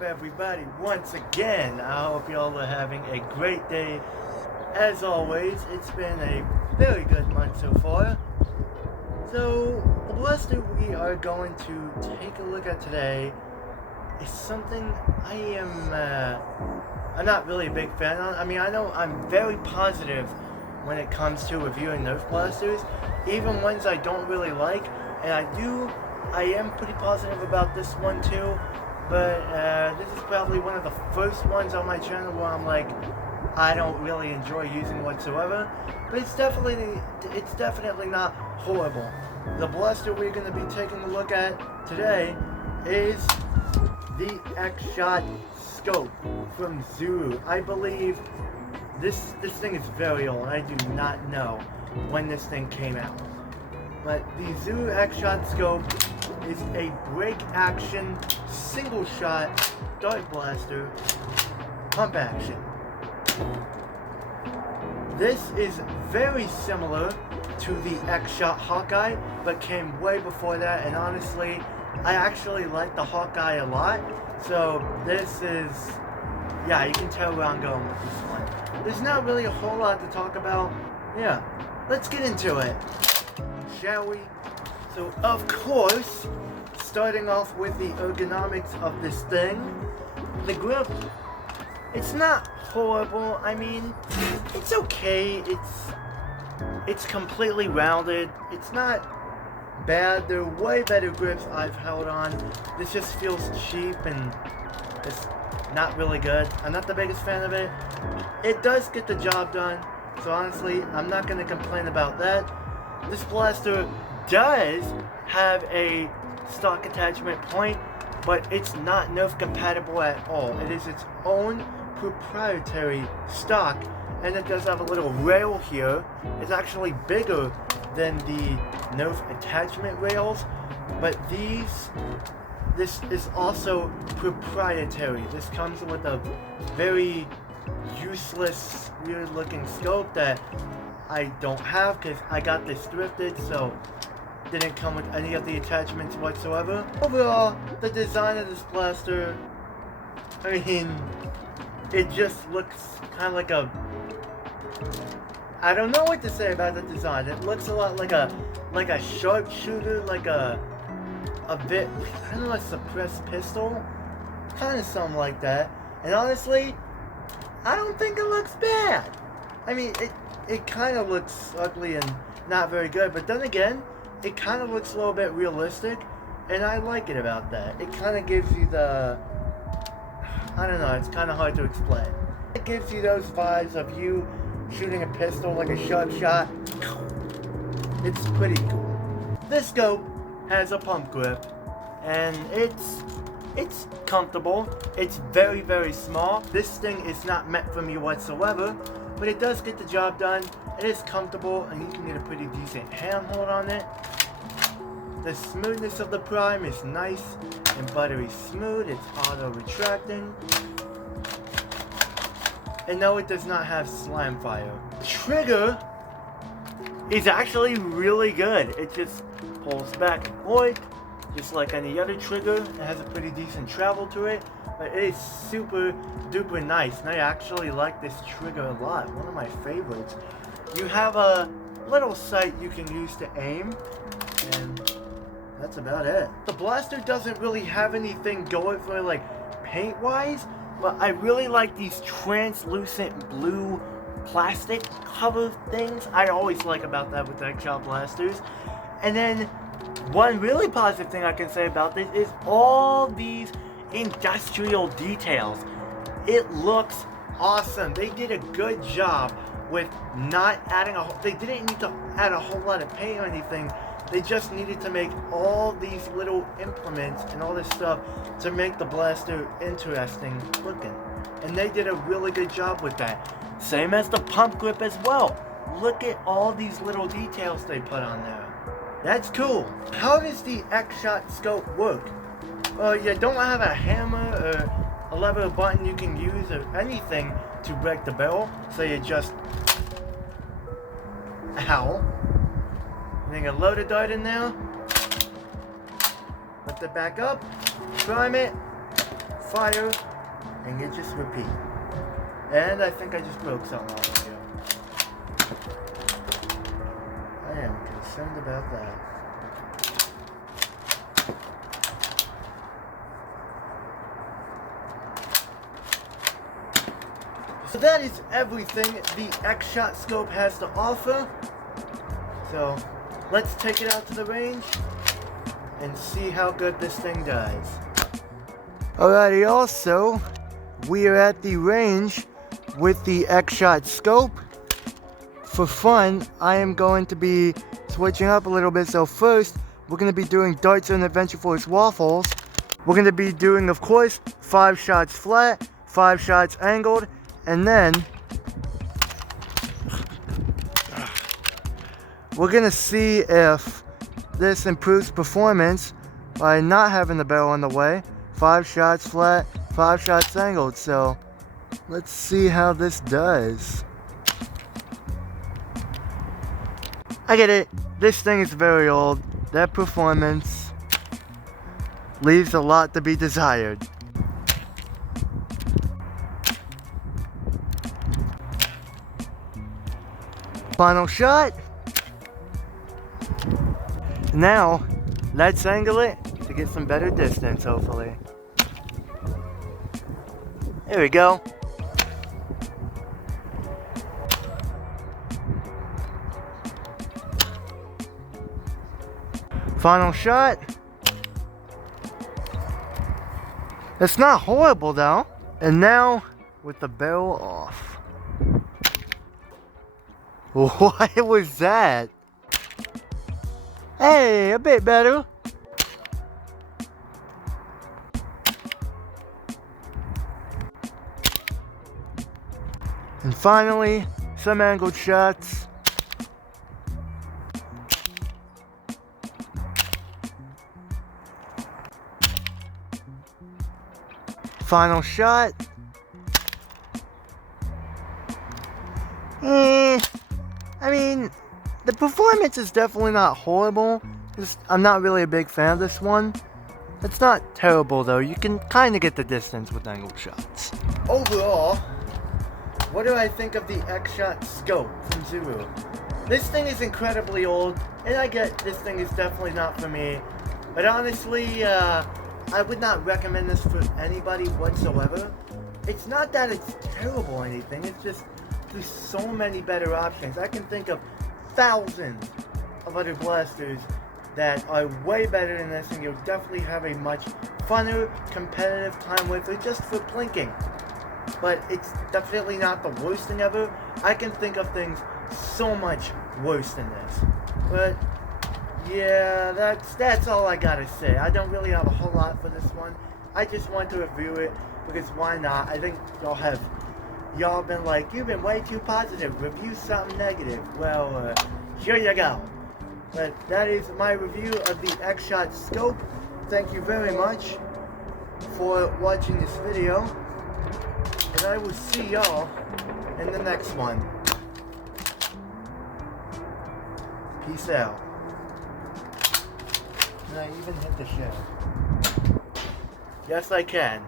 up, everybody, once again? I hope y'all are having a great day. As always, it's been a very good month so far. So, the blaster we are going to take a look at today is something I'm not really a big fan of. I mean, I know I'm very positive when it comes to reviewing Nerf blasters, even ones I don't really like, and I am pretty positive about this one too, but this is probably one of the first ones on my channel where I'm like, I don't really enjoy using whatsoever, but it's definitely not horrible. The blaster we're going to be taking a look at today is the Xshot Scope from Zuru. I believe this thing is very old. I do not know when this thing came out. But the Zuru Xshot Scope is a break action, single shot, dart blaster, pump action. This is very similar to the Xshot Hawkeye, but came way before that, and honestly, I actually like the Hawkeye a lot, so this is, yeah, you can tell where I'm going with this one. There's not really a whole lot to talk about. Yeah, let's get into it, shall we? So, of course, starting off with the ergonomics of this thing, the grip, it's not horrible. I mean, it's okay. It's completely rounded. It's not bad. There are way better grips I've held on. This just feels cheap and it's not really good. I'm not the biggest fan of it. It does get the job done, so honestly, I'm not going to complain about that. This blaster does have a stock attachment point, but it's not Nerf compatible at all. It is its own proprietary stock, and it does have a little rail here. It's actually bigger than the Nerf attachment rails, but this is also proprietary. This comes with a very useless, weird looking scope that I don't have because I got this thrifted, so didn't come with any of the attachments whatsoever. Overall, the design of this blaster, I mean, it just looks kind of like a, I don't know what to say about the design. It looks a lot like a sharpshooter, like a bit, I don't know, a suppressed pistol, kind of something like that. And honestly, I don't think it looks bad. I mean, it kind of looks ugly and not very good, but then again, it kind of looks a little bit realistic, and I like it about that. It kind of gives you the, I don't know, it's kind of hard to explain. It gives you those vibes of you shooting a pistol like a sharp shot. It's pretty cool. This scope has a pump grip, and it's comfortable. It's very, very small. This thing is not meant for me whatsoever, but it does get the job done. It is comfortable, and you can get a pretty decent handhold on it. The smoothness of the prime is nice and buttery smooth. It's auto retracting. And no, it does not have slam fire. The trigger is actually really good. It just pulls back and forth, just like any other trigger. It has a pretty decent travel to it, but it is super duper nice. And I actually like this trigger a lot. One of my favorites. You have a little sight you can use to aim, and that's about it. The blaster doesn't really have anything going for it, like paint-wise, but I really like these translucent blue plastic cover things. I always like about that with the Xshot blasters. And then one really positive thing I can say about this is all these industrial details. It looks awesome. They did a good job with not adding they didn't need to add a whole lot of paint or anything. They just needed to make all these little implements and all this stuff to make the blaster interesting looking. And they did a really good job with that. Same as the pump grip as well. Look at all these little details they put on there. That's cool. How does the Xshot Scope work? Well, you don't have a hammer or a lever or button you can use or anything to break the barrel, so you just, ow. And then you load a dart in there, lift it back up, prime it, fire, and you just repeat. And I think I just broke something on here. I am concerned about that. So that is everything the Xshot Scope has to offer. So let's take it out to the range and see how good this thing does. Alrighty, also, we are at the range with the Xshot Scope. For fun, I am going to be switching up a little bit. So first, we're going to be doing darts and Adventure Force waffles. We're going to be doing, of course, 5 shots flat, 5 shots angled, and then we're going to see if this improves performance by not having the barrel in the way. 5 shots flat, 5 shots angled. So let's see how this does. I get it. This thing is very old. That performance leaves a lot to be desired. Final shot. Now, let's angle it to get some better distance, hopefully. There we go. Final shot. It's not horrible though. And now, with the barrel off. What was that? Hey, a bit better. And finally, some angled shots. Final shot. I mean, the performance is definitely not horrible. I'm not really a big fan of this one. It's not terrible though. You can kind of get the distance with angled shots. Overall, what do I think of the Xshot Scope from Zuru? This thing is incredibly old, and I get this thing is definitely not for me. But honestly, I would not recommend this for anybody whatsoever. It's not that it's terrible or anything, it's just there's so many better options. I can think of thousands of other blasters that are way better than this, and you'll definitely have a much funner, competitive time with it just for plinking. But it's definitely not the worst thing ever. I can think of things so much worse than this. But yeah, that's all I gotta say. I don't really have a whole lot for this one. I just want to review it because why not? I think y'all been like, you've been way too positive. Review something negative. Well, here you go. But that is my review of the Xshot Scope. Thank you very much for watching this video. And I will see y'all in the next one. Peace out. Can I even hit the shed? Yes, I can.